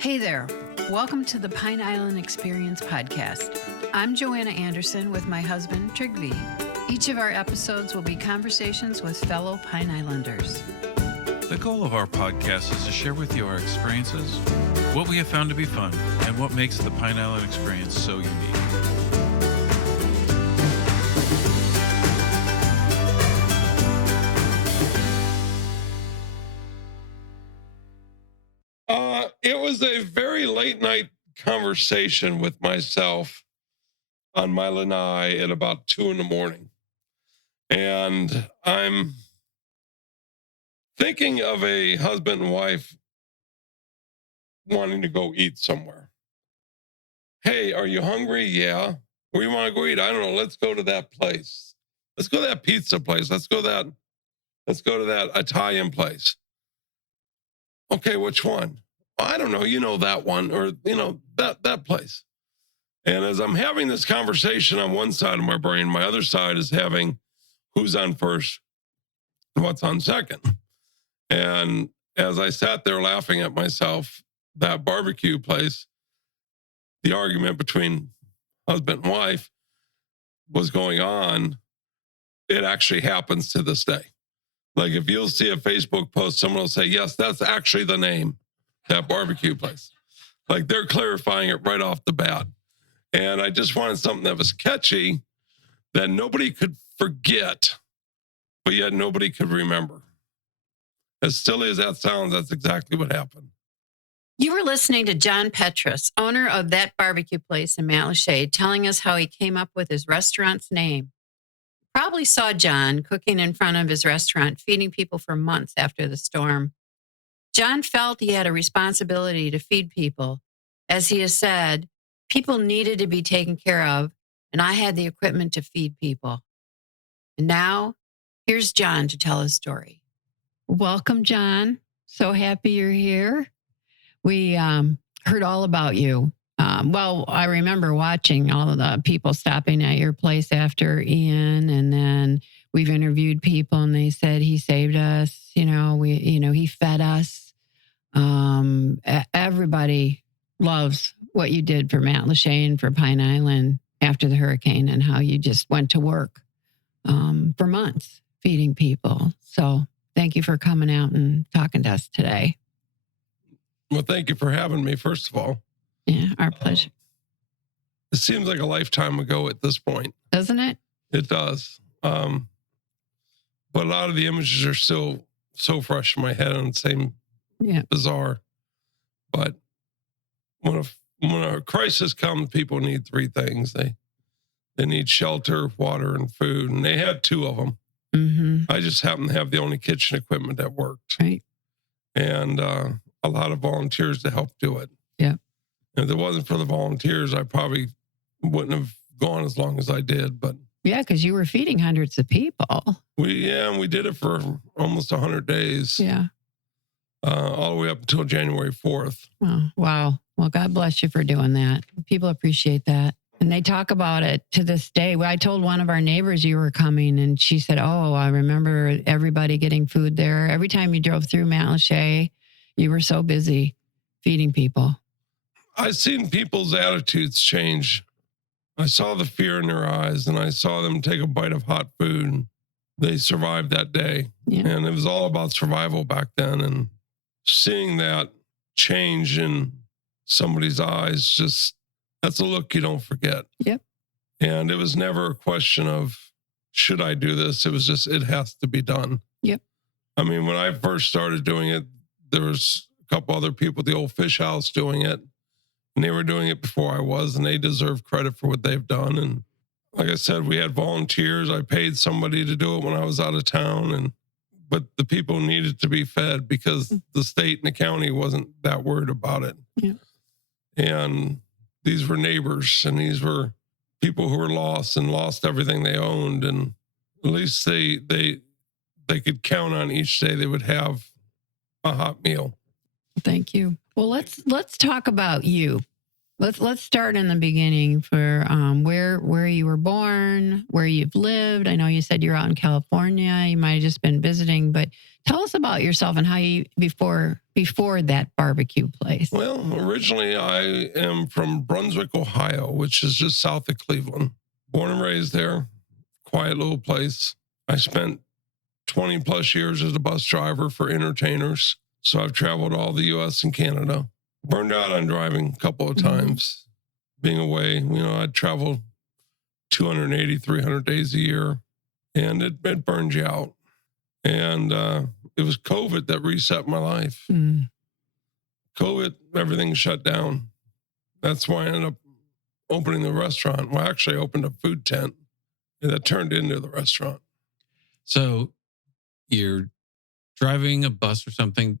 Hey there. Welcome to the Pine Island Experience podcast. I'm Joanna Anderson with my husband, Trygve. Each of our episodes will be conversations with fellow Pine Islanders. The goal of our podcast is to share with you our experiences, what we have found to be fun, and what makes the Pine Island experience so unique. It was a very late night conversation with myself on my lanai at about 2 a.m. And I'm thinking of a husband and wife wanting to go eat somewhere. Hey, are you hungry? Yeah. Where you want to go eat? I don't know. Let's go to that place. Let's go to that pizza place. Let's go to that Italian place. Okay, which one? I don't know, that one, or, that place. And as I'm having this conversation on one side of my brain, my other side is having who's on first, what's on second. And as I sat there laughing at myself, that barbecue place, the argument between husband and wife was going on. It actually happens to this day. Like if you'll see a Facebook post, someone will say, yes, that's actually the name. That barbecue place. Like they're clarifying it right off the bat. And I just wanted something that was catchy that nobody could forget, but yet nobody could remember. As silly as that sounds, that's exactly what happened. You were listening to John Petrus, owner of that barbecue place in Matlacha, telling us how he came up with his restaurant's name. Probably saw John cooking in front of his restaurant, feeding people for months after the storm. John felt he had a responsibility to feed people. As he has said, people needed to be taken care of, and I had the equipment to feed people. And now, here's John to tell his story. Welcome, John. So happy you're here. We heard all about you. I remember watching all of the people stopping at your place after Ian, and then we've interviewed people, and they said he saved us. He fed us. Everybody loves what you did for Matlacha and for Pine Island after the hurricane, and how you just went to work for months feeding people. So thank you for coming out and talking to us today. Well, thank you for having me, first of all. Yeah, our pleasure. It seems like a lifetime ago at this point. Doesn't it? It does. But a lot of the images are still so fresh in my head and same bizarre. But when a crisis comes, people need three things. They need shelter, water, and food. And they had two of them. Mm-hmm. I just happened to have the only kitchen equipment that worked. Right. And a lot of volunteers to help do it. Yeah. And if it wasn't for the volunteers, I probably wouldn't have gone as long as I did. But yeah, because you were feeding hundreds of people. We did it for almost 100 days. Yeah. All the way up until January 4th. Oh, wow. Well, God bless you for doing that. People appreciate that. And they talk about it to this day. I told one of our neighbors you were coming, and she said, oh, I remember everybody getting food there. Every time you drove through Matlacha, you were so busy feeding people. I've seen people's attitudes change. I saw the fear in their eyes, and I saw them take a bite of hot food. They survived that day. Yeah. And it was all about survival back then. And seeing that change in somebody's eyes, that's a look you don't forget. Yep. And it was never a question of, should I do this? It was just, it has to be done. Yep. I mean, when I first started doing it, there was a couple other people at the old fish house doing it. And they were doing it before I was, and they deserve credit for what they've done. And like I said, we had volunteers. I paid somebody to do it when I was out of town. But the people needed to be fed because the state and the county wasn't that worried about it. Yeah. And these were neighbors, and these were people who were lost and lost everything they owned. And at least they could count on each day they would have a hot meal. Thank you. Well, let's talk about you. Let's start in the beginning for where you were born, where you've lived. I know you said you're out in California. You might have just been visiting, but tell us about yourself and how you before before that barbecue place? Well, originally I am from Brunswick, Ohio, which is just south of Cleveland. Born and raised there, quiet little place. I spent 20 plus years as a bus driver for entertainers. So I've traveled all the US and Canada. Burned out on driving a couple of times, being away. I'd travel 280, 300 days a year, and it burned you out. And it was COVID that reset my life. COVID, everything shut down. That's why I ended up opening the restaurant. Well, actually, I opened a food tent, and that turned into the restaurant. So you're driving a bus or something.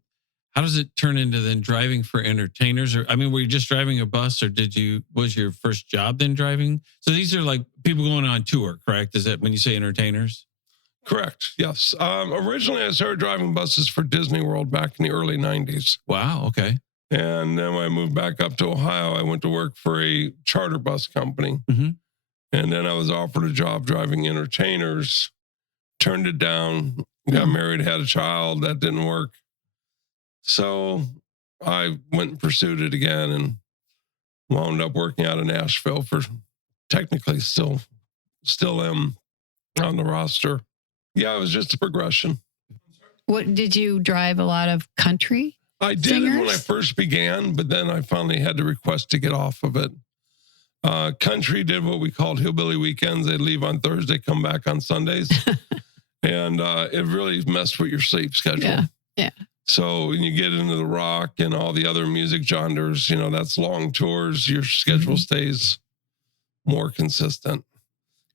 How does it turn into then driving for entertainers? Or, were you just driving a bus, or was your first job then driving? So these are like people going on tour, correct? Is that when you say entertainers? Correct. Yes. Originally, I started driving buses for Disney World back in the early 90s. Wow. Okay. And then when I moved back up to Ohio, I went to work for a charter bus company. And then I was offered a job driving entertainers, turned it down, got married, had a child. That didn't work. So I went and pursued it again and wound up working out in Nashville for technically still am on the roster. Yeah, it was just a progression. What did you drive a lot of country? I did it when I first began, but then I finally had to request to get off of it. Country did what we called hillbilly weekends. They'd leave on Thursday, come back on Sundays. And it really messed with your sleep schedule. Yeah. So when you get into the rock and all the other music genres, that's long tours, your schedule stays more consistent.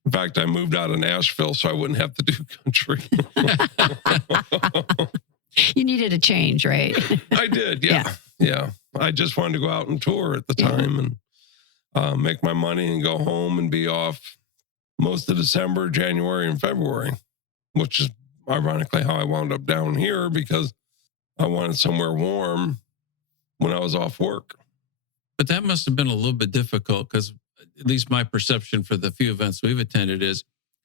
In fact, I moved out of Nashville so I wouldn't have to do country. You needed a change, right? I did, yeah. I just wanted to go out and tour at the time and make my money and go home and be off most of December, January, and February, which is ironically how I wound up down here because I wanted somewhere warm when I was off work. But that must have been a little bit difficult because at least my perception for the few events we've attended is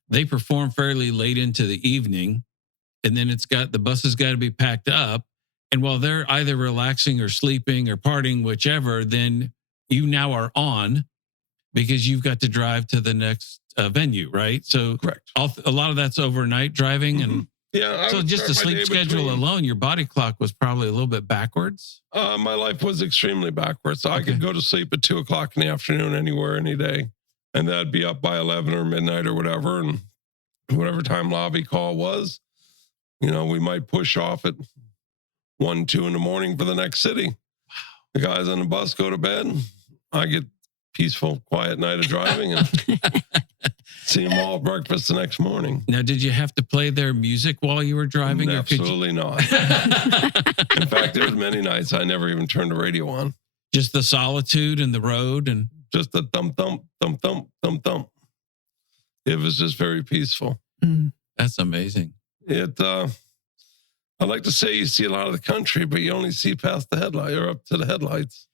they perform fairly late into the evening, and then the bus has got to be packed up. And while they're either relaxing or sleeping or partying, whichever, then you now are on because you've got to drive to the next venue, right? So correct. A lot of that's overnight driving. And so just the sleep schedule alone, your body clock was probably a little bit backwards. My life was extremely backwards. I could go to sleep at 2:00 in the afternoon anywhere, any day. And that'd be up by 11 or midnight or whatever. And whatever time lobby call was, we might push off at 1, 2 in the morning for the next city. Wow. The guys on the bus go to bed. I get peaceful, quiet night of driving and see them all at breakfast the next morning. Now, did you have to play their music while you were driving? Absolutely not. In fact, there's many nights I never even turned the radio on. Just the solitude and the road and just the thump, thump, thump, thump, thump, thump. It was just very peaceful. That's amazing. I like to say you see a lot of the country, but you only see past the headlight or up to the headlights.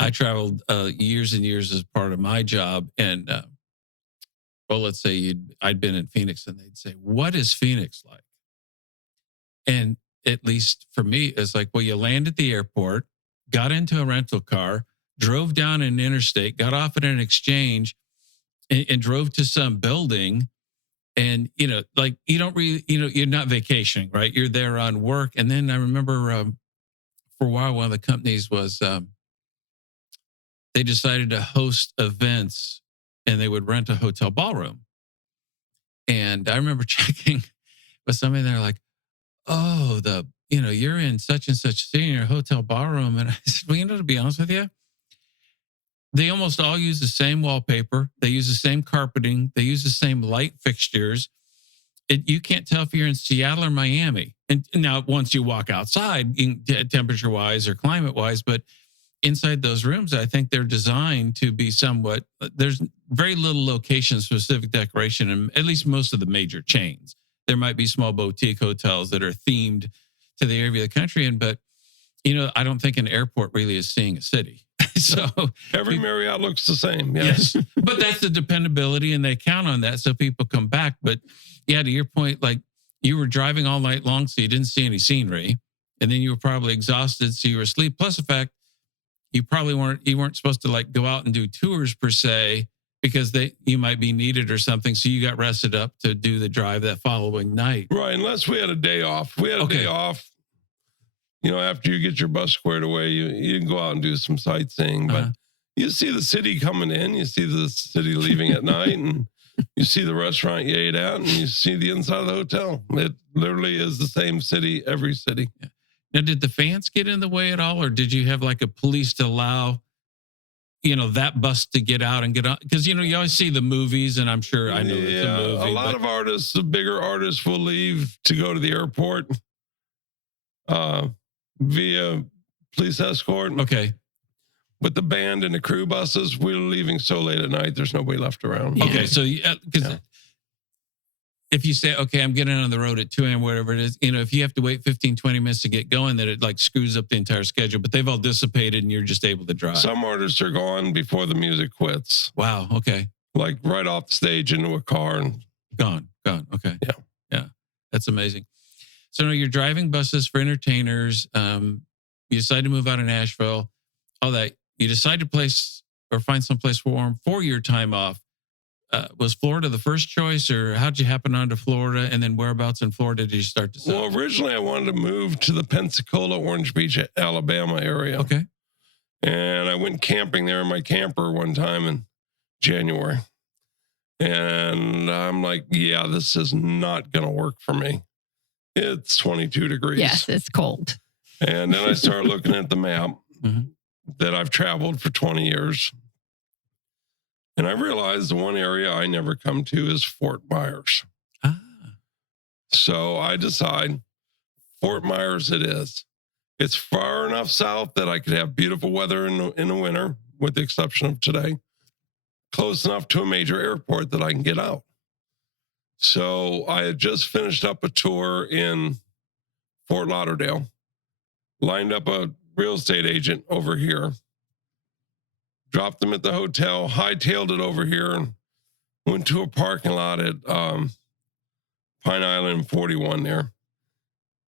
I traveled years and years as part of my job. And, let's say I'd been in Phoenix and they'd say, what is Phoenix like? And at least for me, it's like, well, you land at the airport, got into a rental car, drove down an interstate, got off at an exchange and drove to some building. And, you don't really, you're not vacationing, right? You're there on work. And then I remember for a while, one of the companies was, they decided to host events and they would rent a hotel ballroom. And I remember checking with somebody, they're like, oh, you're in such and such city in your hotel ballroom. And I said, well, to be honest with you, they almost all use the same wallpaper. They use the same carpeting. They use the same light fixtures. You can't tell if you're in Seattle or Miami. And now once you walk outside, temperature-wise or climate-wise, but inside those rooms, I think they're designed to be somewhat, there's very little location-specific decoration in at least most of the major chains. There might be small boutique hotels that are themed to the area of the country. But, I don't think an airport really is seeing a city. So every Marriott looks the same. Yes. But that's the dependability and they count on that. So people come back. But yeah, to your point, like you were driving all night long, so you didn't see any scenery. and then you were probably exhausted, so you were asleep. Plus the fact you probably weren't supposed to like go out and do tours per se because you might be needed or something. So you got rested up to do the drive that following night. Right, unless we had a day off. We had a day off. After you get your bus squared away, you can go out and do some sightseeing. But you see the city coming in, you see the city leaving at night, and you see the restaurant you ate at, and you see the inside of the hotel. It literally is the same city, every city. Yeah. Now, did the fans get in the way at all, or did you have like a police to allow, that bus to get out and get on? Because, you always see the movies, and I'm sure I know it's a movie. A lot of artists, the bigger artists, will leave to go to the airport via police escort. Okay. But the band and the crew buses, we're leaving so late at night, there's nobody left around. Yeah. Okay, so if you say, okay, I'm getting on the road at 2 a.m., whatever it is, if you have to wait 15, 20 minutes to get going, that it like screws up the entire schedule, but they've all dissipated and you're just able to drive. Some artists are gone before the music quits. Wow, okay. Like right off the stage into a car and gone. Okay. Yeah. That's amazing. So now you're driving buses for entertainers. You decide to move out of Nashville, all that. You decide to find some place warm for your time off. Was Florida the first choice, or how'd you happen onto Florida? And then whereabouts in Florida did you start to settle? Well, originally I wanted to move to the Pensacola, Orange Beach, Alabama area. Okay. And I went camping there in my camper one time in January. And I'm like, yeah, this is not going to work for me. It's 22 degrees. Yes, it's cold. And then I started looking at the map that I've traveled for 20 years. And I realized the one area I never come to is Fort Myers. So I decide Fort Myers it is. It's far enough south that I could have beautiful weather in the winter, with the exception of today. Close enough to a major airport that I can get out. So I had just finished up a tour in Fort Lauderdale, lined up a real estate agent over here, dropped them at the hotel, hightailed it over here, and went to a parking lot at Pine Island 41 there.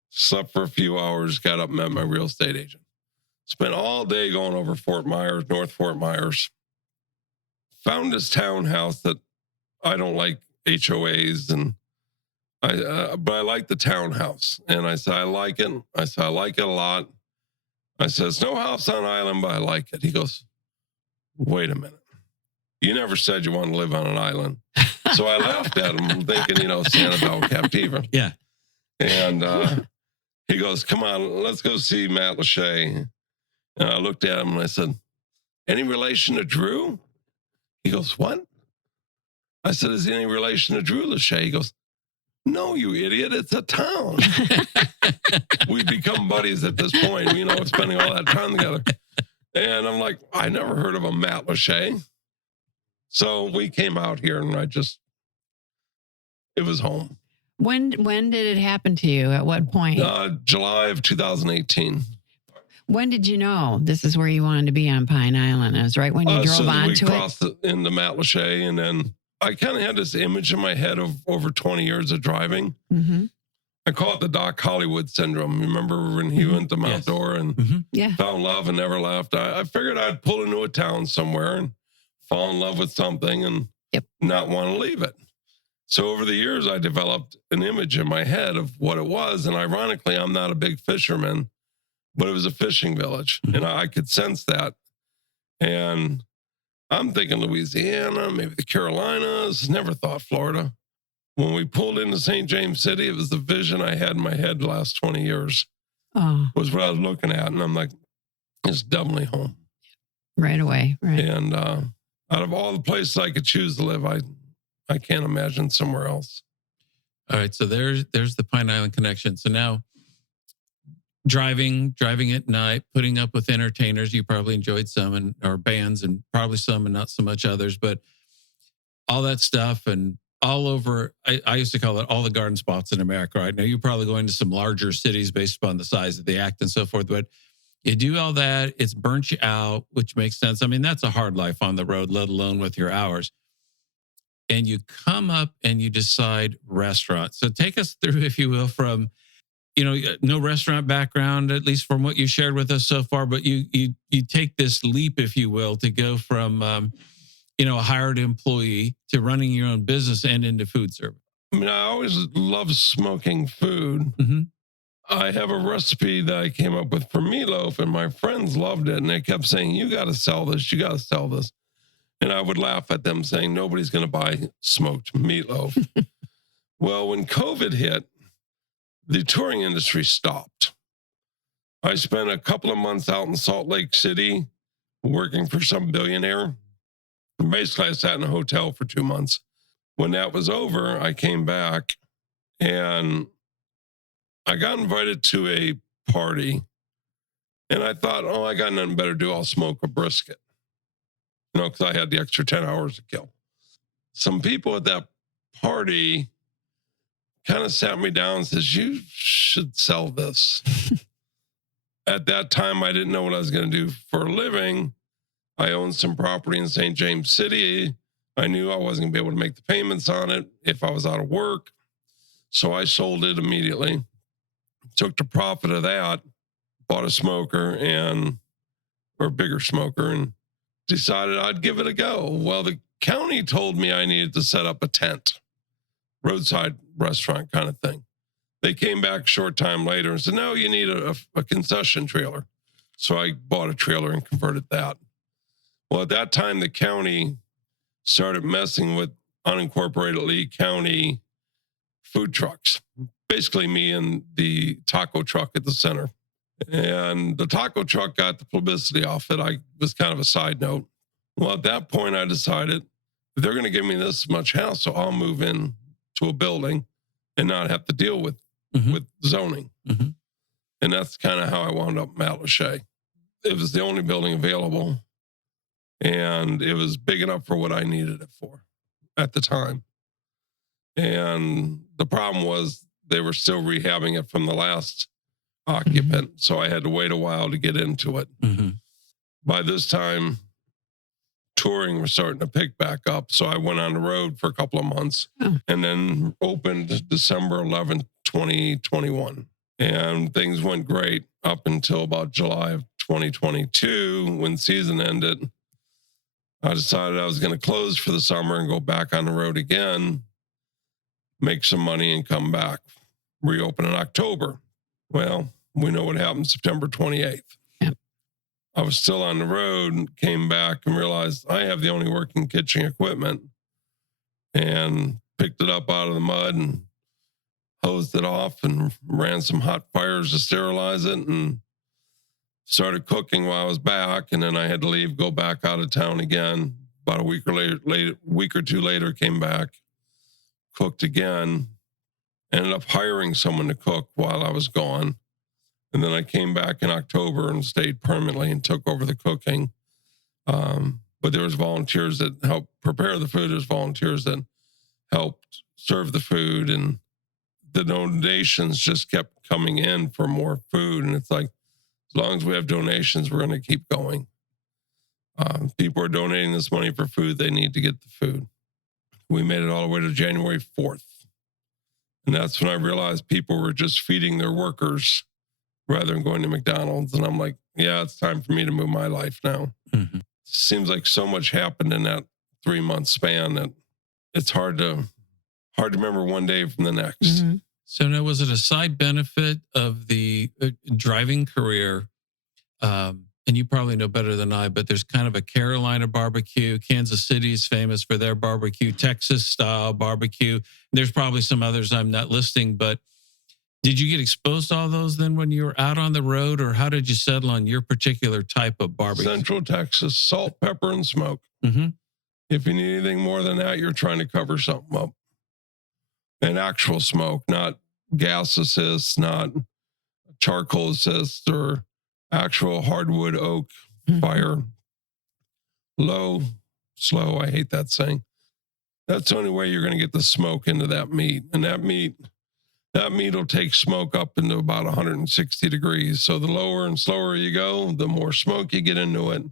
Slept for a few hours, got up, met my real estate agent. Spent all day going over Fort Myers, North Fort Myers. Found this townhouse that I don't like HOAs, but I like the townhouse. And I said, I like it. I said, I like it a lot. I said, it's no house on island, but I like it. He goes, wait a minute. You never said you wanted to live on an island. So I laughed at him thinking, Sanibel Captiva. Yeah. And he goes, come on, let's go see Matlacha. And I looked at him and I said, any relation to Drew? He goes, what? I said, is he any relation to Drew Lachey? He goes, no, you idiot. It's a town. We've become buddies at this point, spending all that time together. And I'm like, I never heard of a Matlacha. So we came out here and it was home. When did it happen to you? At what point? July of 2018. When did you know this is where you wanted to be on Pine Island? It was right when you drove onto we crossed into Matlacha, and then I kind of had this image in my head of over 20 years of driving. Mm-hmm. I call it the Doc Hollywood syndrome. Remember when he went to Mount Dora and fell in love and never left? I figured I'd pull into a town somewhere and fall in love with something and not want to leave it. So over the years, I developed an image in my head of what it was. And ironically, I'm not a big fisherman, but it was a fishing village. And I could sense that. And I'm thinking Louisiana, maybe the Carolinas, never thought Florida. When we pulled into St. James City, it was the vision I had in my head the last 20 years was what I was looking at. And I'm like, it's definitely home. Right away. Right. And out of all the places I could choose to live, I can't imagine somewhere else. All right. So there's the Pine Island connection. So now driving at night, putting up with entertainers, you probably enjoyed some or bands and probably some and not so much others, but all that stuff and all over, I used to call it all the garden spots in America right now. You're probably going to some larger cities based upon the size of the act and so forth, but you do all that, it's burnt you out, which makes sense. I mean, that's a hard life on the road, let alone with your hours. And you come up and you decide restaurant. So take us through, if you will, from no restaurant background, at least from what you shared with us so far, but you take this leap, if you will, to go from, a hired employee to running your own business and into food service. I mean, I always love smoking food. Mm-hmm. I have a recipe that I came up with for meatloaf, and my friends loved it. And they kept saying, you got to sell this. You got to sell this. And I would laugh at them saying, nobody's going to buy smoked meatloaf. Well, when COVID hit, the touring industry stopped. I spent a couple of months out in Salt Lake City working for some billionaire. And basically, I sat in a hotel for 2 months. When that was over, I came back and I got invited to a party. And I thought, I got nothing better to do. I'll smoke a brisket, because I had the extra 10 hours to kill. Some people at that party kind of sat me down and says, you should sell this. At that time, I didn't know what I was going to do for a living. I owned some property in St. James City. I knew I wasn't going to be able to make the payments on it if I was out of work. So I sold it immediately, took the profit of that, bought a smoker or a bigger smoker, and decided I'd give it a go. Well, the county told me I needed to set up a tent, roadside restaurant kind of thing. They came back a short time later and said, no, you need a concession trailer. So I bought a trailer and converted that. Well, at that time, the county started messing with unincorporated Lee County food trucks, basically me and the taco truck at the center. And the taco truck got the publicity off it. I was kind of a side note. Well, at that point, I decided if they're going to give me this much hassle, I'll move in to a building and not have to deal with zoning. Mm-hmm. And that's kind of how I wound up in Matlacha. It was the only building available, and it was big enough for what I needed it for at the time. And the problem was they were still rehabbing it from the last occupant, so I had to wait a while to get into it. Mm-hmm. By this time, touring was starting to pick back up, so I went on the road for a couple of months and then opened December 11th, 2021. And things went great up until about July of 2022 when season ended. I decided I was going to close for the summer and go back on the road again, make some money and come back, reopen in October. Well, we know what happened September 28th. Yep. I was still on the road, came back and realized I have the only working kitchen equipment, and picked it up out of the mud and hosed it off and ran some hot fires to sterilize it and started cooking while I was back. And then I had to leave, go back out of town again. About a week or two later, came back, cooked again, ended up hiring someone to cook while I was gone. And then I came back in October and stayed permanently and took over the cooking. But there was volunteers that helped prepare the food. There's volunteers that helped serve the food, and the donations just kept coming in for more food. And it's like, as long as we have donations, we're going to keep going. People are donating this money for food. They need to get the food. We made it all the way to January 4th. And that's when I realized people were just feeding their workers rather than going to McDonald's. And I'm like, yeah, it's time for me to move my life now. Mm-hmm. Seems like so much happened in that 3-month span that it's hard to remember one day from the next. Mm-hmm. So now, was it a side benefit of the driving career? And you probably know better than I, but there's kind of a Carolina barbecue. Kansas City is famous for their barbecue, Texas style barbecue. There's probably some others I'm not listing, but did you get exposed to all those then when you were out on the road, or how did you settle on your particular type of barbecue? Central Texas, salt, pepper, and smoke. Mm-hmm. If you need anything more than that, you're trying to cover something up. And actual smoke, not gas assist, not charcoal assist, or actual hardwood oak fire. Low, slow, I hate that saying. That's the only way you're going to get the smoke into that meat. And that meat will take smoke up into about 160 degrees. So the lower and slower you go, the more smoke you get into it.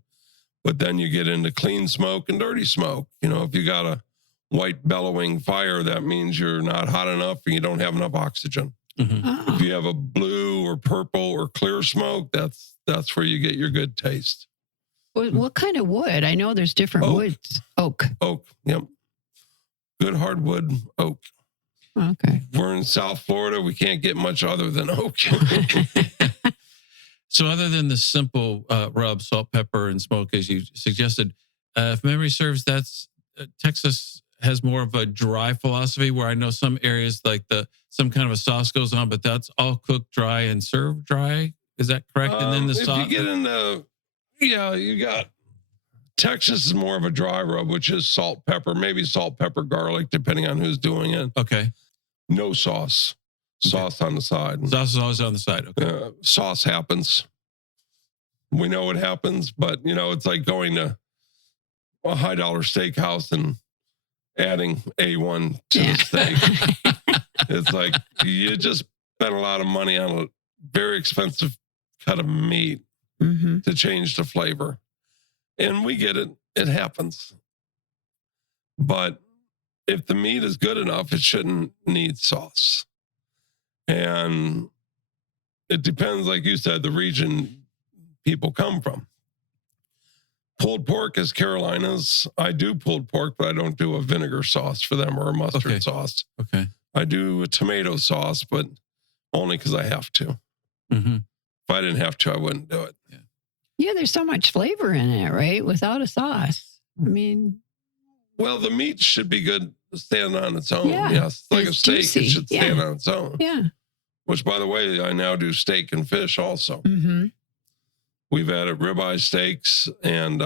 But then you get into clean smoke and dirty smoke. If you got a white bellowing fire, that means you're not hot enough and you don't have enough oxygen. Mhm. If you have a blue or purple or clear smoke, that's where you get your good taste. What kind of wood? I know there's different Oak. woods. Oak. Oak, yep. Good hardwood oak. Okay. We're in South Florida. We can't get much other than oak. So other than the simple rub, salt, pepper, and smoke, as you suggested, if memory serves, that's Texas has more of a dry philosophy, where I know some areas like some kind of a sauce goes on, but that's all cooked dry and served dry. Is that correct? And then the if sauce. you get into, you got Texas is more of a dry rub, which is salt, pepper, maybe salt, pepper, garlic, depending on who's doing it. Okay. No sauce. Sauce on the side. Sauce is always on the side. Okay. Sauce happens. We know what happens, but it's like going to a $high steakhouse and adding A1 to the steak. It's like you just spent a lot of money on a very expensive cut of meat to change the flavor. And we get it. It happens. But if the meat is good enough, it shouldn't need sauce. And it depends, like you said, the region people come from. Pulled pork is Carolinas. I do pulled pork, but I don't do a vinegar sauce for them or a mustard sauce. Okay. I do a tomato sauce, but only because I have to. Mm-hmm. If I didn't have to, I wouldn't do it. Yeah, there's so much flavor in it, right? Without a sauce. I mean, well, the meat should be good to stand on its own. Yeah, Yes, like a it's steak, juicy. it should stand on its own. Yeah. Which, by the way, I now do steak and fish also. Mm-hmm. We've added ribeye steaks, and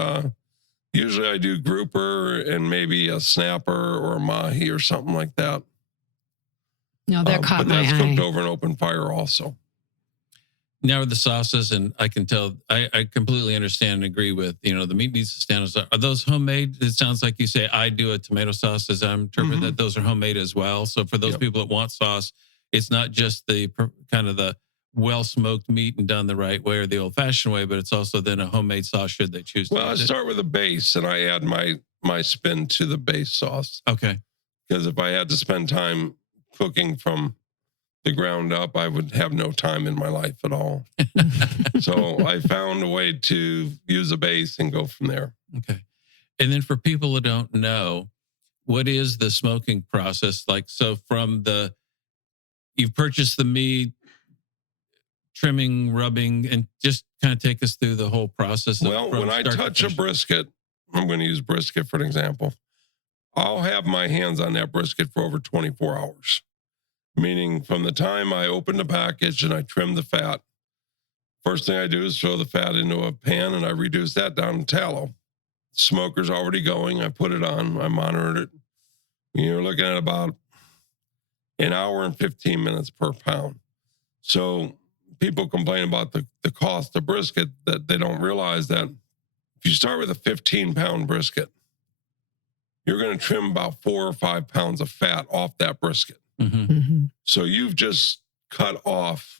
usually I do grouper and maybe a snapper or a mahi or something like that. No, that caught but my that's eye. cooked over an open fire also. Now with the sauces, and I can tell, I completely understand and agree with, the meat needs to stand. Are those homemade? It sounds like you say, I do a tomato sauce, as I'm interpreting that those are homemade as well. So for those people that want sauce, it's not just the kind of the well-smoked meat and done the right way or the old-fashioned way, but it's also then a homemade sauce should they choose to. Well, I start with a base and I add my spin to the base sauce. Okay. Because if I had to spend time cooking from the ground up, I would have no time in my life at all. So I found a way to use a base and go from there. Okay. And then for people who don't know, what is the smoking process like? So from you've purchased the meat, trimming, rubbing, and just kind of take us through the whole process. Well, when I touch a brisket, I'm going to use brisket for an example. I'll have my hands on that brisket for over 24 hours. Meaning from the time I open the package and I trim the fat, first thing I do is throw the fat into a pan and I reduce that down to tallow. Smoker's already going. I put it on. I monitor it. You're looking at about an hour and 15 minutes per pound. So people complain about the cost of brisket, that they don't realize that if you start with a 15-pound brisket, you're going to trim about 4 or 5 pounds of fat off that brisket. So you've just cut off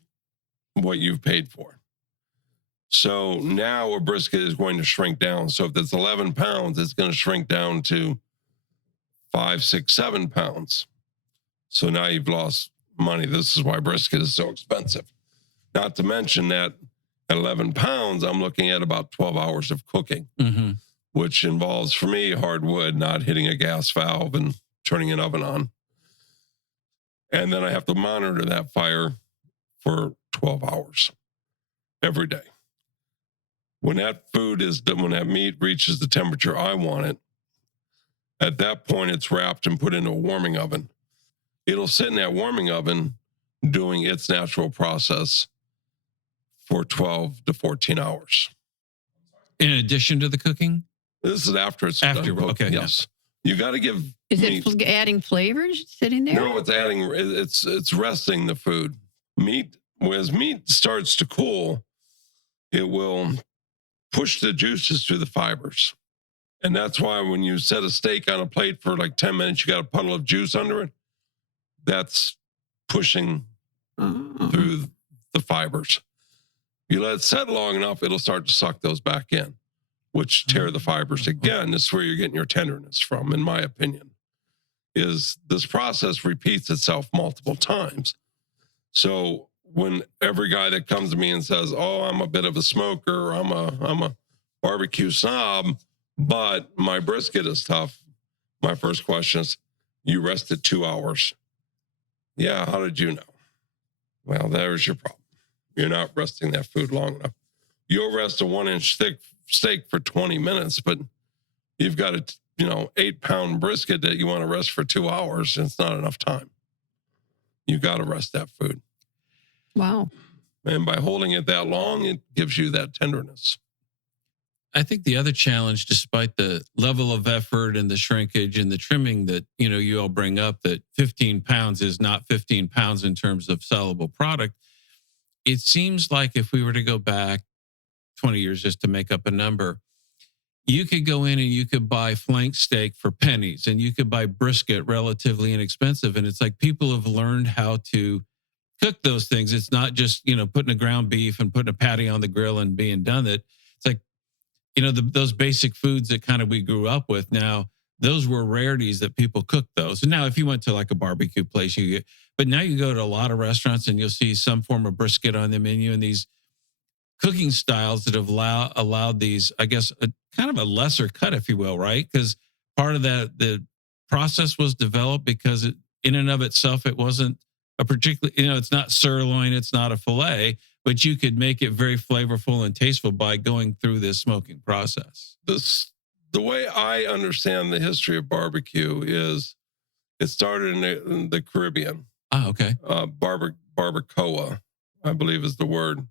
what you've paid for. So now a brisket is going to shrink down. So if it's 11 pounds, it's going to shrink down to 5, 6, 7 pounds. So now you've lost money. This is why brisket is so expensive. Not to mention that at 11 pounds, I'm looking at about 12 hours of cooking, which involves, for me, hardwood, not hitting a gas valve and turning an oven on. And then I have to monitor that fire for 12 hours every day. When that when that meat reaches the temperature I want it, at that point, it's wrapped and put into a warming oven. It'll sit in that warming oven doing its natural process for 12 to 14 hours. In addition to the cooking? This is after it's After, done cooking. okay. Yes. You got to give. Is it adding flavors sitting there? No, it's adding. It's resting the food. Meat, as meat starts to cool, it will push the juices through the fibers, and that's why when you set a steak on a plate for like 10 minutes, you got a puddle of juice under it. That's pushing through the fibers. You let it set long enough, it'll start to suck those back in, which tear the fibers. Again, this is where you're getting your tenderness from, in my opinion, is this process repeats itself multiple times. So when every guy that comes to me and says, "Oh, I'm a bit of a smoker, I'm a barbecue snob, but my brisket is tough," my first question is, "You rested 2 hours?" "Yeah, how did you know?" "Well, there's your problem. You're not resting that food long enough. You'll rest a 1-inch thick steak for 20 minutes, but you've got a 8-pound brisket that you want to rest for 2 hours, and it's not enough time. You got to rest that food." Wow. And by holding it that long, it gives you that tenderness. I think the other challenge, despite the level of effort and the shrinkage and the trimming that you all bring up, that 15 pounds is not 15 pounds in terms of sellable product. It seems like if we were to go back 20 years, just to make up a number, you could go in and you could buy flank steak for pennies, and you could buy brisket relatively inexpensive. And it's like people have learned how to cook those things. It's not just putting a ground beef and putting a patty on the grill and being done. It's like those basic foods that kind of we grew up with. Now those were rarities that people cooked those. And now if you went to like a barbecue place, but now you go to a lot of restaurants and you'll see some form of brisket on the menu, and these cooking styles that have allowed these, I guess, a kind of a lesser cut, if you will, right? Because part of that, the process was developed because in and of itself, it wasn't a particular, it's not sirloin, it's not a filet, but you could make it very flavorful and tasteful by going through this smoking process. The way I understand the history of barbecue is it started in the Caribbean. Ah, okay. Barbacoa, I believe is the word.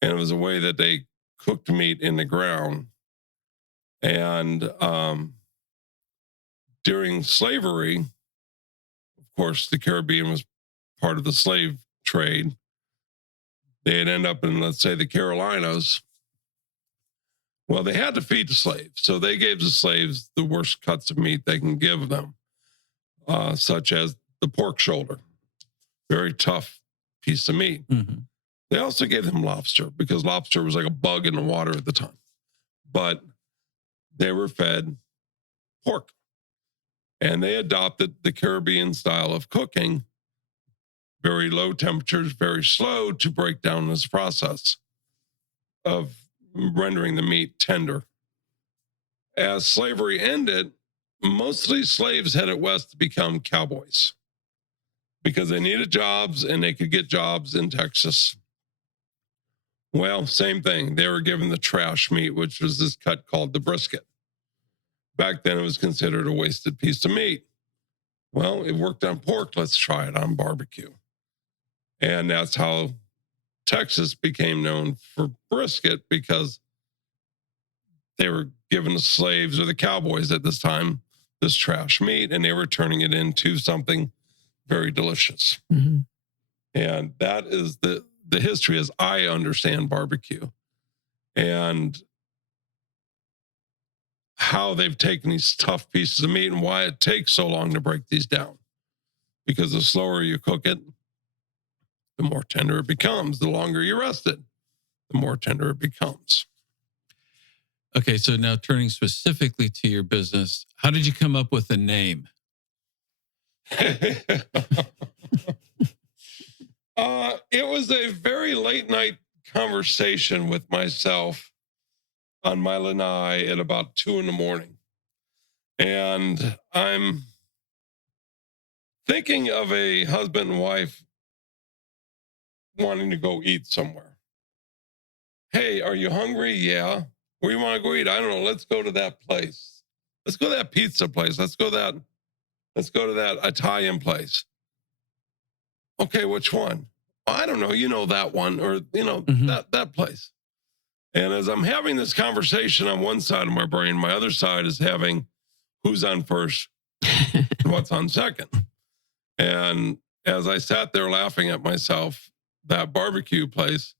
And it was a way that they cooked meat in the ground. And during slavery, of course, the Caribbean was part of the slave trade. They'd end up in, let's say, the Carolinas. Well, they had to feed the slaves. So they gave the slaves the worst cuts of meat they can give them, such as the pork shoulder. Very tough piece of meat. Mm-hmm. They also gave them lobster because lobster was like a bug in the water at the time. But they were fed pork. And they adopted the Caribbean style of cooking, very low temperatures, very slow to break down this process of rendering the meat tender. As slavery ended, mostly slaves headed west to become cowboys because they needed jobs and they could get jobs in Texas. Well, same thing. They were given the trash meat, which was this cut called the brisket. Back then, it was considered a wasted piece of meat. Well, it worked on pork. Let's try it on barbecue. And that's how Texas became known for brisket, because they were giving the slaves or the cowboys at this time this trash meat, and they were turning it into something very delicious. Mm-hmm. And that is the history as I understand barbecue, and how they've taken these tough pieces of meat and why it takes so long to break these down. Because the slower you cook it, the more tender it becomes. The longer you rest it, the more tender it becomes. Okay, so now turning specifically to your business, how did you come up with the name? It was a very late night conversation with myself on my lanai at about 2 a.m. And I'm thinking of a husband and wife wanting to go eat somewhere. "Hey, are you hungry?" "Yeah." "Where you want to go eat?" "I don't know. Let's go to that place. Let's go to that pizza place. Let's go to that Italian place." "Okay, which one?" "I don't know. You know that one, or Mm-hmm. that place." And as I'm having this conversation on one side of my brain, my other side is having who's on first, what's on second. And as I sat there laughing at myself, that barbecue place,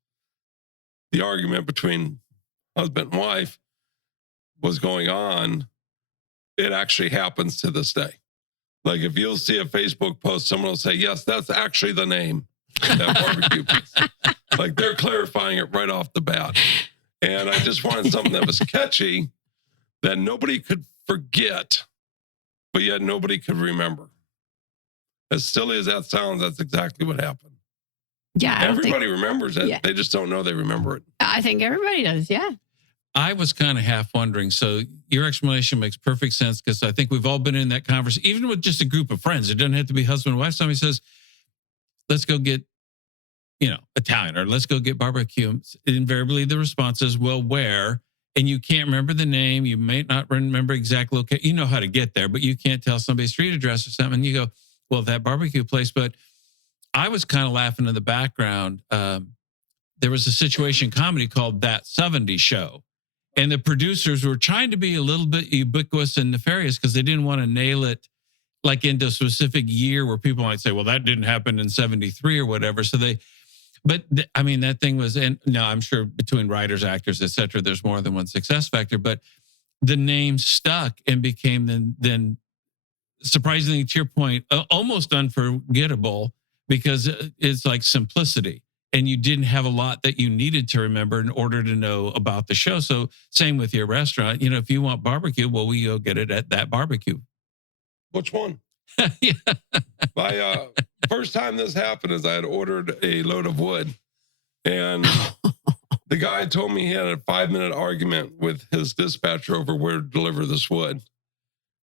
the argument between husband and wife was going on. It actually happens to this day. Like if you'll see a Facebook post, someone will say, "Yes, that's actually the name of that barbecue place." Like they're clarifying it right off the bat. And I just wanted something that was catchy, that nobody could forget, but yet nobody could remember. As silly as that sounds, that's exactly what happened. Yeah, I don't think, Everybody remembers it. Yeah. They just don't know they remember it. I think everybody does. Yeah. I was kind of half wondering. So your explanation makes perfect sense because I think we've all been in that conversation, even with just a group of friends. It doesn't have to be husband and wife. Somebody says, let's go get, Italian, or let's go get barbecue. Invariably, the response is, well, where? And you can't remember the name. You may not remember exact location. You know how to get there, but you can't tell somebody's street address or something. And you go, well, that barbecue place. But I was kind of laughing in the background. There was a situation comedy called That 70 Show. And the producers were trying to be a little bit ubiquitous and nefarious because they didn't want to nail it like into a specific year where people might say, well, that didn't happen in 73 or whatever. So that thing was, and now I'm sure between writers, actors, et cetera, there's more than one success factor, but the name stuck and became then surprisingly, to your point, almost unforgettable because it's like simplicity. And you didn't have a lot that you needed to remember in order to know about the show. So same with your restaurant. If you want barbecue, well, we go get it at that barbecue. Which one? Yeah. My first time this happened is I had ordered a load of wood. And the guy told me he had a 5-minute argument with his dispatcher over where to deliver this wood.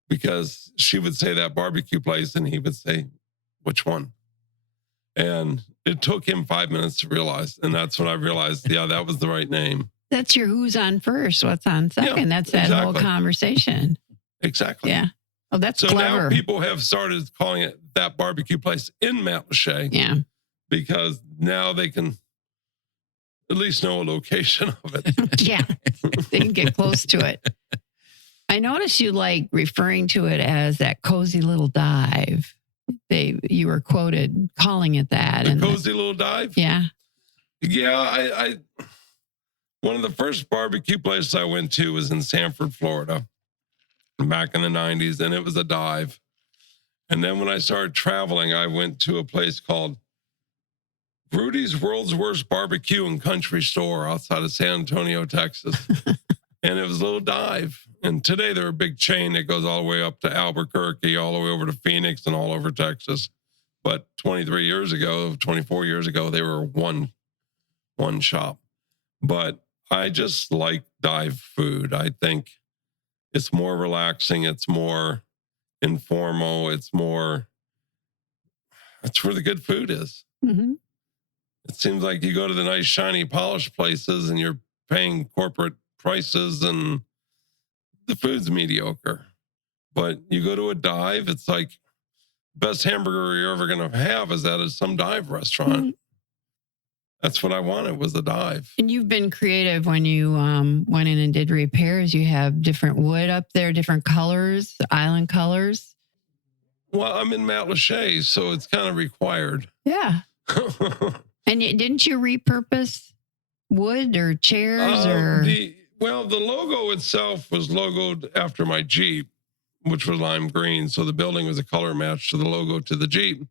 Because she would say that barbecue place and he would say, which one? And it took him 5 minutes to realize. And that's when I realized, yeah, that was the right name. That's your who's on first, what's on second. Yeah, That's that whole conversation. Exactly. Yeah. Oh, that's so clever. now people have started calling it That Barbecue Place in Matlacha. Yeah. Because now they can at least know a location of it. Yeah. They can get close to it. I noticed you like referring to it as that cozy little dive. You were quoted calling it that. The cozy little dive? Yeah. Yeah, I one of the first barbecue places I went to was in Sanford, Florida, back in the 90s, and it was a dive. And then when I started traveling, I went to a place called Rudy's World's Worst Barbecue and Country Store outside of San Antonio, Texas. And it was a little dive. And today they're a big chain that goes all the way up to Albuquerque, all the way over to Phoenix and all over Texas. But 24 years ago, they were one shop. But I just like dive food. I think it's more relaxing. It's more informal. That's where the good food is. Mm-hmm. It seems like you go to the nice, shiny, polished places and you're paying corporate prices and the food's mediocre. But you go to a dive, it's like best hamburger you're ever going to have is at some dive restaurant. Mm-hmm. That's what I wanted, was a dive. And you've been creative when you went in and did repairs. You have different wood up there, different colors, island colors. Well, I'm in Matlacha, so it's kind of required. Yeah. And didn't you repurpose wood or chairs The logo itself was logoed after my Jeep, which was lime green. So the building was a color match to the logo to the Jeep.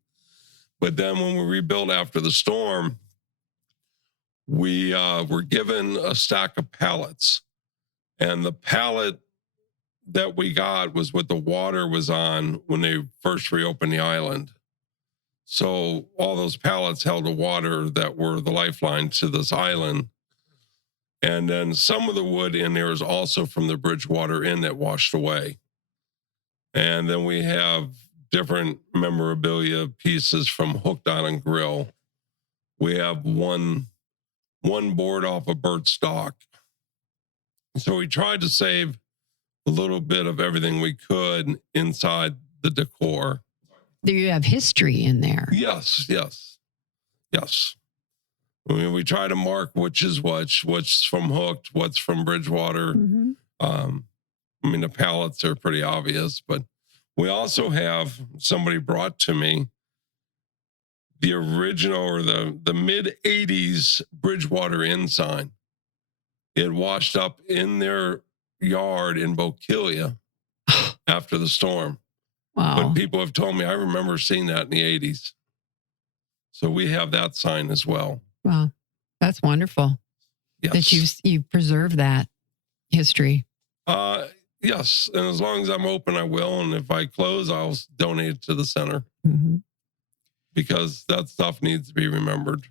But then when we rebuilt after the storm, we were given a stack of pallets. And the pallet that we got was what the water was on when they first reopened the island. So all those pallets held the water that were the lifeline to this island. And then some of the wood in there is also from the Bridgewater Inn that washed away. And then we have different memorabilia pieces from Hooked Island Grill. We have one board off of Bert's Dock. So we tried to save a little bit of everything we could inside the decor. Do you have history in there? Yes. I mean, we try to mark which is what's from Hooked, what's from Bridgewater. Mm-hmm. I mean, the pallets are pretty obvious, but we also have somebody brought to me the original or the mid 80s Bridgewater Inn sign. It washed up in their yard in Bokeelia after the storm. Wow. But people have told me, I remember seeing that in the 80s. So we have that sign as well. Wow. That's wonderful. Yes. That you've preserved that history. Yes. And as long as I'm open, I will. And if I close, I'll donate it to the center. Mm-hmm. Because that stuff needs to be remembered.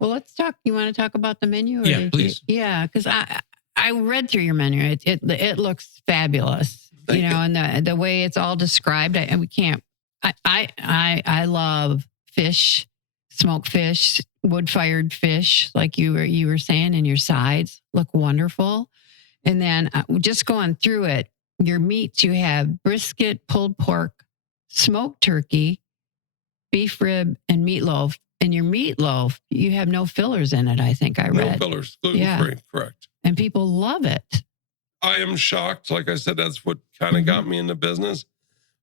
Well, let's talk. You want to talk about the menu? Yeah, please. Yeah, because I read through your menu. It looks fabulous. Thank you. And the way it's all described, and we can't. I love fish, smoked fish, wood fired fish, like you were saying, and your sides look wonderful. And then just going through it, your meats, you have brisket, pulled pork, smoked turkey, beef rib, and meatloaf. And your meatloaf, you have no fillers in it, I think I read. No fillers, gluten-free, correct. And people love it. I am shocked. Like I said, that's what kind of got me in the business.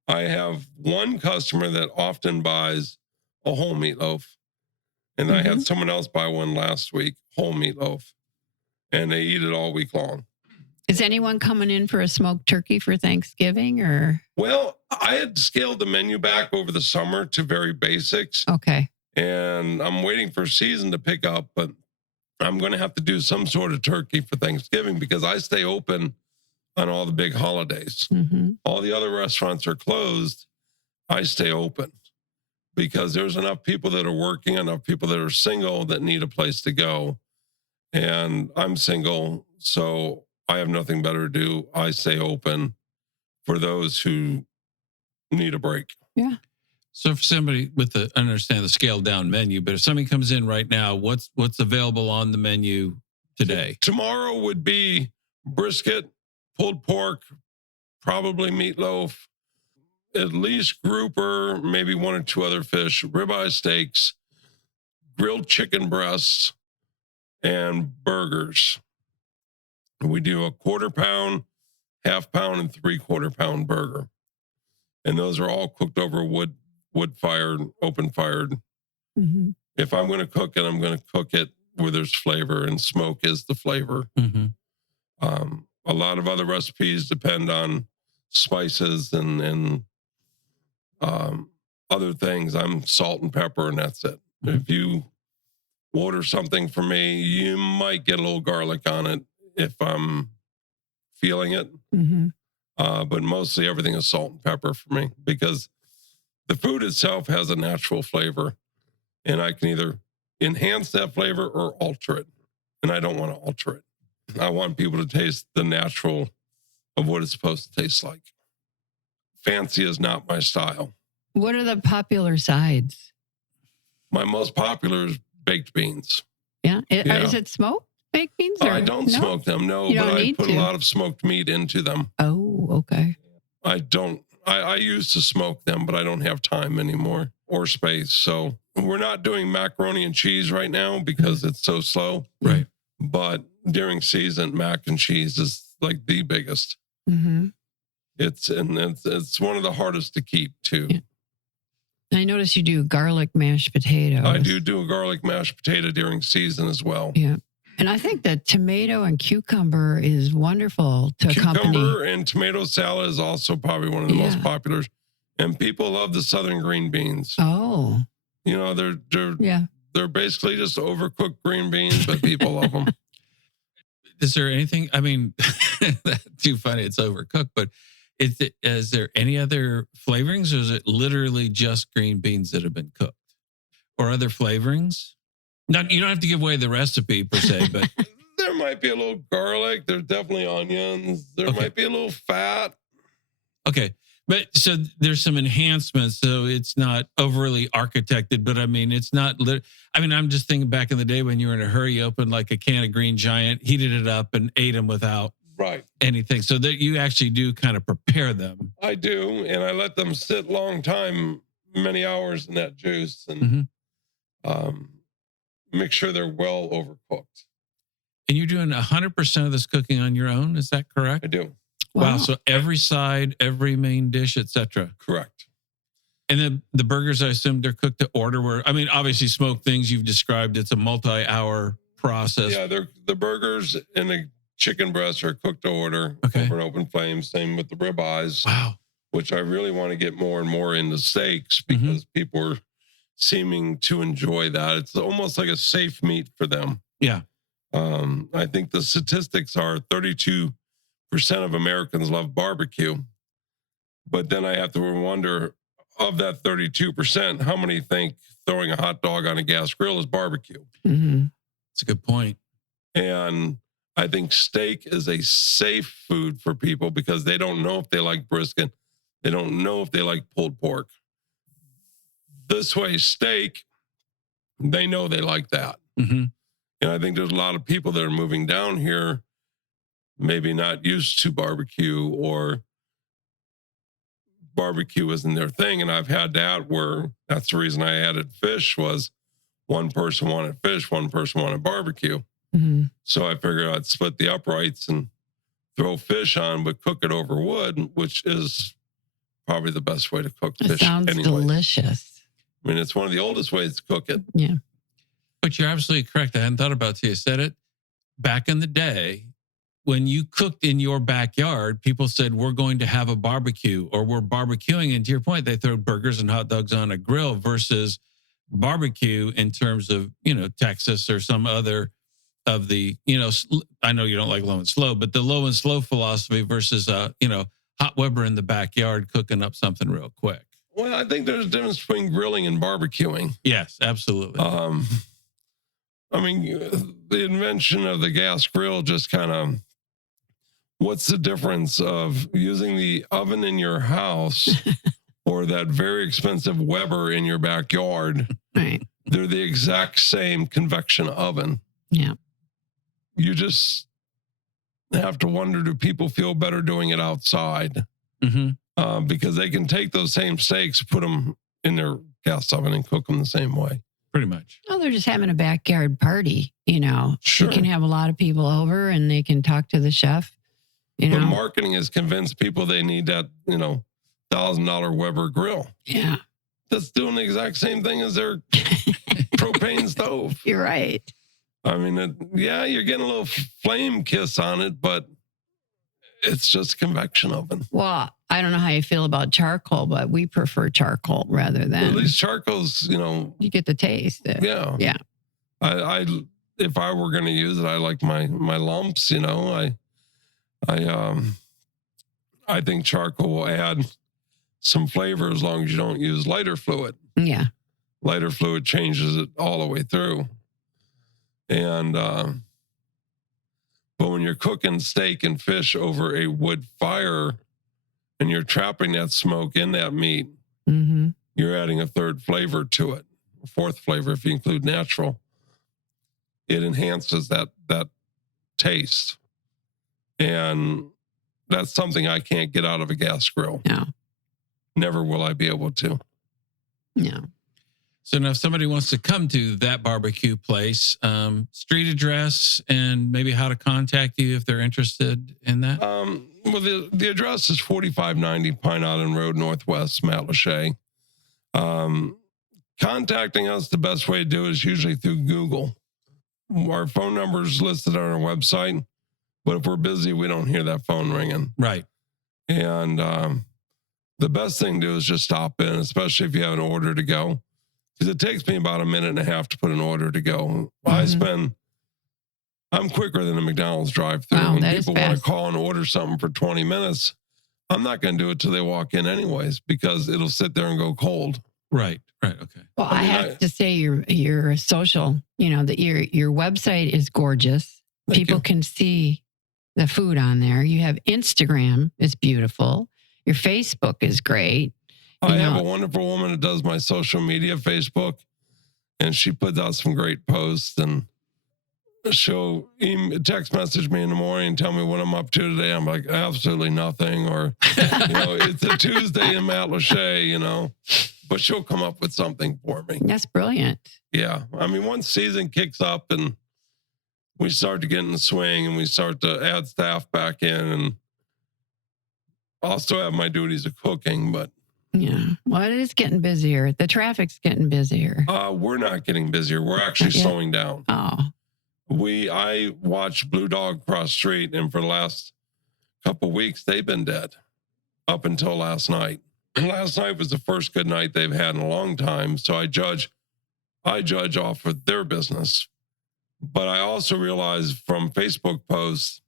I have one customer that often buys a whole meatloaf. And I had someone else buy one last week, whole meatloaf. And they eat it all week long. Is anyone coming in for a smoked turkey for Thanksgiving or? Well, I had scaled the menu back over the summer to very basics. Okay. And I'm waiting for season to pick up, but I'm going to have to do some sort of turkey for Thanksgiving because I stay open on all the big holidays. All the other restaurants are closed. I stay open because there's enough people that are working, enough people that are single that need a place to go. And I'm single, so I have nothing better to do. I stay open for those who need a break. Yeah. So for somebody I understand the scaled down menu, but if somebody comes in right now, what's available on the menu today? Tomorrow would be brisket, pulled pork, probably meatloaf, at least grouper, maybe one or two other fish, ribeye steaks, grilled chicken breasts, and burgers. We do a 1/4 pound, 1/2 pound, and 3/4 pound burger. And those are all cooked over wood fired, open fired. If I'm going to cook it, I'm going to cook it where there's flavor, and smoke is the flavor. A lot of other recipes depend on spices and other things. I'm salt and pepper, and that's it. If you order something for me, you might get a little garlic on it if I'm feeling it. But mostly everything is salt and pepper for me because the food itself has a natural flavor, and I can either enhance that flavor or alter it. And I don't want to alter it. I want people to taste the natural of what it's supposed to taste like. Fancy is not my style. What are the popular sides? My most popular is baked beans. Yeah. Is it smoked baked beans? I don't smoke them, no, but I put a lot of smoked meat into them. Oh, okay. I used to smoke them, but I don't have time anymore or space. So we're not doing macaroni and cheese right now because it's so slow. Right. But during season, mac and cheese is like the biggest. It's one of the hardest to keep too. Yeah. I notice you do garlic mashed potatoes. I do a garlic mashed potato during season as well. Yeah. And I think that tomato and cucumber is wonderful to accompany. Cucumber and tomato salad is also probably one of the most popular. And people love the southern green beans. Oh. You know, they're basically just overcooked green beans, but people love them. Is there anything, I mean, that's too funny, it's overcooked, but is there any other flavorings, or is it literally just green beans that have been cooked? Or other flavorings? You don't have to give away the recipe per se, but there might be a little garlic. There's definitely onions. There might be a little fat. Okay. But so there's some enhancements. So it's not overly architected, but I mean, it's not, I'm just thinking back in the day when you were in a hurry, you opened like a can of Green Giant, heated it up and ate them without anything. So that you actually do kind of prepare them. I do. And I let them sit long time, many hours in that juice, and make sure they're well overcooked. And you're doing 100% of this cooking on your own. Is that correct? I do. Wow. So every side, every main dish, etc. Correct. And then the burgers, I assume they're cooked to order. Obviously smoked things you've described. It's a multi-hour process. Yeah, the burgers and the chicken breasts are cooked to order over an open flame. Same with the ribeyes. Wow. Which I really want to get more and more into steaks because people are seeming to enjoy that. It's almost like a safe meat for them. Yeah. I think the statistics are 32% of Americans love barbecue. But then I have to wonder of that 32%, how many think throwing a hot dog on a gas grill is barbecue? Mm-hmm. That's a good point. And I think steak is a safe food for people because they don't know if they like brisket. They don't know if they like pulled pork. This way, steak, they know they like that. Mm-hmm. And I think there's a lot of people that are moving down here, maybe not used to barbecue, or barbecue isn't their thing. And I've had that where that's the reason I added fish was one person wanted fish, one person wanted barbecue. Mm-hmm. So I figured I'd split the uprights and throw fish on, but cook it over wood, which is probably the best way to cook It fish. sounds delicious. I mean, it's one of the oldest ways to cook it. Yeah. But you're absolutely correct. I hadn't thought about it till you said it. Back in the day, when you cooked in your backyard, people said, we're going to have a barbecue or we're barbecuing. And to your point, they throw burgers and hot dogs on a grill versus barbecue in terms of, Texas or some other of the, I know you don't like low and slow, but the low and slow philosophy versus, hot Weber in the backyard cooking up something real quick. Well, I think there's a difference between grilling and barbecuing. Yes, absolutely. I mean, the invention of the gas grill just kind of, what's the difference of using the oven in your house or that very expensive Weber in your backyard? Right. They're the exact same convection oven. Yeah. You just have to wonder, do people feel better doing it outside? Mm-hmm. Because they can take those same steaks, put them in their gas oven and cook them the same way. Pretty much. Well, they're just having a backyard party, Sure. You can have a lot of people over and they can talk to the chef, But marketing has convinced people they need that, $1,000 Weber grill. Yeah. That's doing the exact same thing as their propane stove. You're right. I mean, you're getting a little flame kiss on it, but it's just a convection oven. Well, I don't know how you feel about charcoal, but we prefer charcoal rather than. Well, at least charcoal's, you get the taste. Yeah. Yeah. I if I were going to use it, I like my lumps. I think charcoal will add some flavor as long as you don't use lighter fluid. Yeah. Lighter fluid changes it all the way through. And but when you're cooking steak and fish over a wood fire and you're trapping that smoke in that meat, Mm-hmm. you're adding a third flavor to it, a fourth flavor if you include natural. It enhances that taste. And that's something I can't get out of a gas grill. No. Never will I be able to. No. So now if somebody wants to come to that barbecue place, street address and maybe how to contact you if they're interested in that? Well, the address is 4590 Pine Island Road, Northwest, Matlacha. Contacting us, the best way to do it is usually through Google. Our phone number is listed on our website, but if we're busy, we don't hear that phone ringing. Right. And the best thing to do is just stop in, especially if you have an order to go. Because it takes me about a minute and a half to put an order to go. Mm-hmm. I'm quicker than a McDonald's drive-thru. Wow, when that is people want to fast. call and order something for 20 minutes, I'm not going to do it till they walk in anyways, because it'll sit there and go cold. Right. Okay. Well, I I mean, have to say your social, your website is gorgeous. Thank People you. can see the food on there. You have Instagram, it's beautiful. Your Facebook is great. I have a wonderful woman that does my social media, Facebook, and she puts out some great posts, and she'll text message me in the morning and tell me what I'm up to today. I'm like, absolutely nothing. Or, it's a Tuesday in Matlacha, but she'll come up with something for me. That's brilliant. Yeah. I mean, once season kicks up and we start to get in the swing and we start to add staff back in, and I'll still have my duties of cooking, but Yeah. Well, it is getting busier. The traffic's getting busier. we're not getting busier. We're actually Not yet? slowing down. Oh, I watched Blue Dog cross street, and for the last couple weeks, they've been dead up until last night. Last night was the first good night they've had in a long time. So I judge off of their business. But I also realized from Facebook posts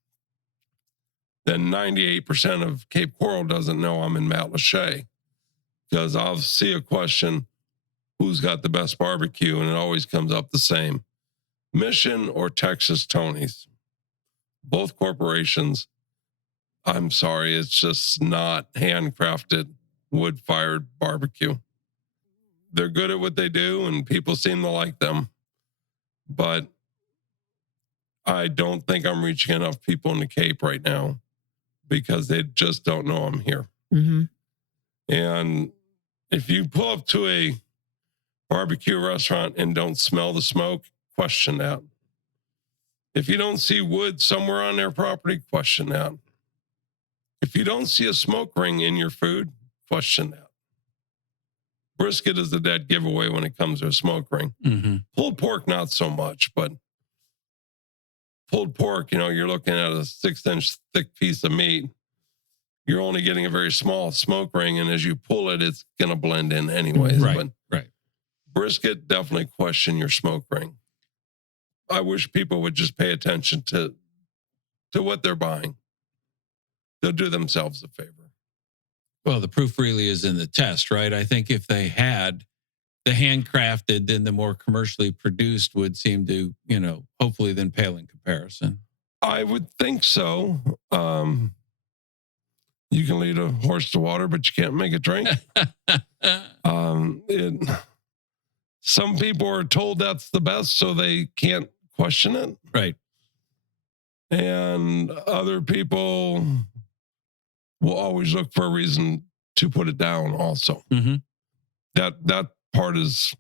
that 98% of Cape Coral doesn't know I'm in Matlacha. because I'll see a question, who's got the best barbecue? And it always comes up the same. Mission or Texas Tony's. Both corporations, I'm sorry, it's just not handcrafted wood-fired barbecue. They're good at what they do, and people seem to like them. But I don't think I'm reaching enough people in the Cape right now because they just don't know I'm here. Mm-hmm. And if you pull up to a barbecue restaurant and don't smell the smoke, question that. If you don't see wood somewhere on their property, question that. If you don't see a smoke ring in your food, question that. Brisket is the dead giveaway when it comes to a smoke ring. Mm-hmm. Pulled pork, not so much, but pulled pork, you're looking at a 6-inch thick piece of meat. You're only getting a very small smoke ring, and as you pull it, it's going to blend in anyways. Right. Brisket, definitely question your smoke ring. I wish people would just pay attention to what they're buying. They'll do themselves a favor. Well, the proof really is in the test, right? I think if they had the handcrafted, then the more commercially produced would seem to, hopefully then pale in comparison. I would think so. You can lead a horse to water, but you can't make it drink. Some people are told that's the best, so they can't question it. Right. And other people will always look for a reason to put it down also. Mm-hmm. That part is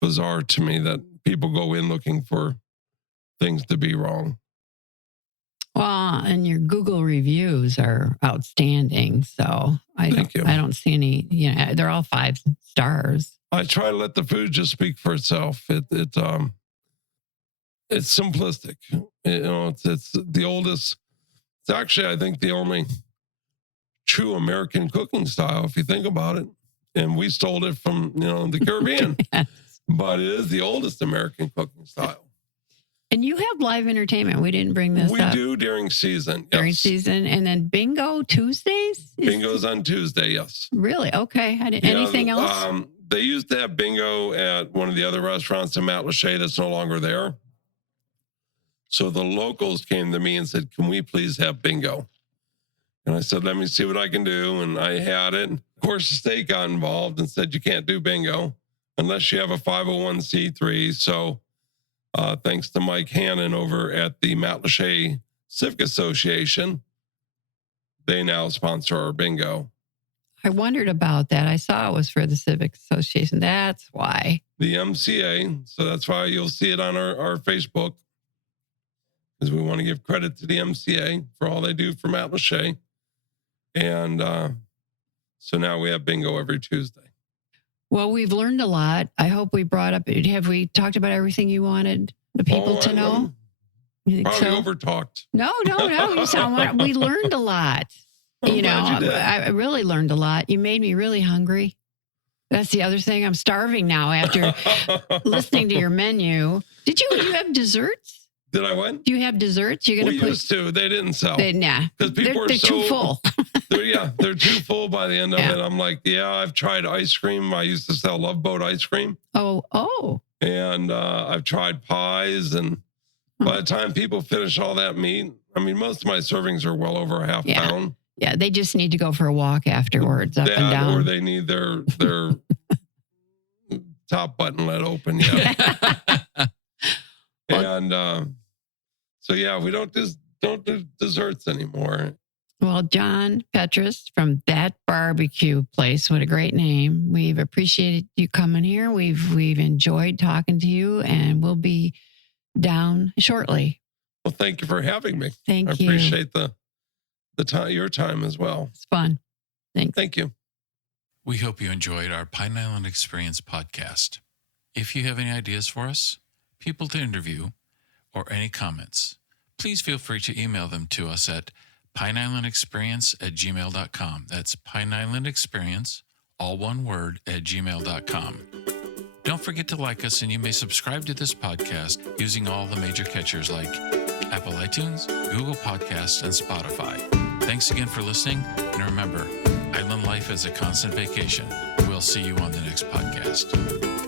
bizarre to me, that people go in looking for things to be wrong. Well, and your Google reviews are outstanding. So I don't see any, they're all 5 stars. I try to let the food just speak for itself. It's simplistic. It's the oldest. It's actually, I think, the only true American cooking style, if you think about it. And we stole it from, the Caribbean. Yes. But it is the oldest American cooking style. And you have live entertainment. We didn't bring this up. We do during season. During Yes. season. And then bingo Tuesdays? Bingo's on Tuesday, yes. Really? Okay. Anything else? They used to have bingo at one of the other restaurants in Matlacha that's no longer there. So the locals came to me and said, can we please have bingo? And I said, let me see what I can do. And I had it. Of course, the state got involved and said, you can't do bingo unless you have a 501c3. So thanks to Mike Hannon over at the Matlacha Civic Association, they now sponsor our bingo. I wondered about that. I saw it was for the Civic Association. That's why. The MCA. So that's why you'll see it on our Facebook, because we want to give credit to the MCA for all they do for Matlacha. And so now we have bingo every Tuesday. Well, we've learned a lot. I hope we brought up, have we talked about everything you wanted the people to know? You think Probably so? over-talked. No. You sound like we learned a lot. I'm glad you did. I really learned a lot. You made me really hungry. That's the other thing. I'm starving now after listening to your menu. Did you have desserts? Did I win? Do you have desserts? You're We used to. They didn't sell. Nah. Because people They're are so too full. they're too full by the end of Yeah. it. I'm like, I've tried ice cream. I used to sell Love Boat ice cream. Oh. And I've tried pies. And by the time people finish all that meat, I mean, most of my servings are well over a half pound. Yeah, they just need to go for a walk afterwards, up and down. Or they need their top button let open. Yeah. And so, we don't do desserts anymore. Well, John Petrus from That Barbecue Place, what a great name. We've appreciated you coming here. We've enjoyed talking to you, and we'll be down shortly. Well, thank you for having me. Thank you. I appreciate the time, your time as well. It's fun. Thanks. Thank you. We hope you enjoyed our Pine Island Experience podcast. If you have any ideas for us, people to interview, or any comments, please feel free to email them to us at pineislandexperience@gmail.com. That's pineislandexperience, all one word, @gmail.com. Don't forget to like us, and you may subscribe to this podcast using all the major catchers like Apple iTunes, Google Podcasts, and Spotify. Thanks again for listening, and remember, Island life is a constant vacation. We'll see you on the next podcast.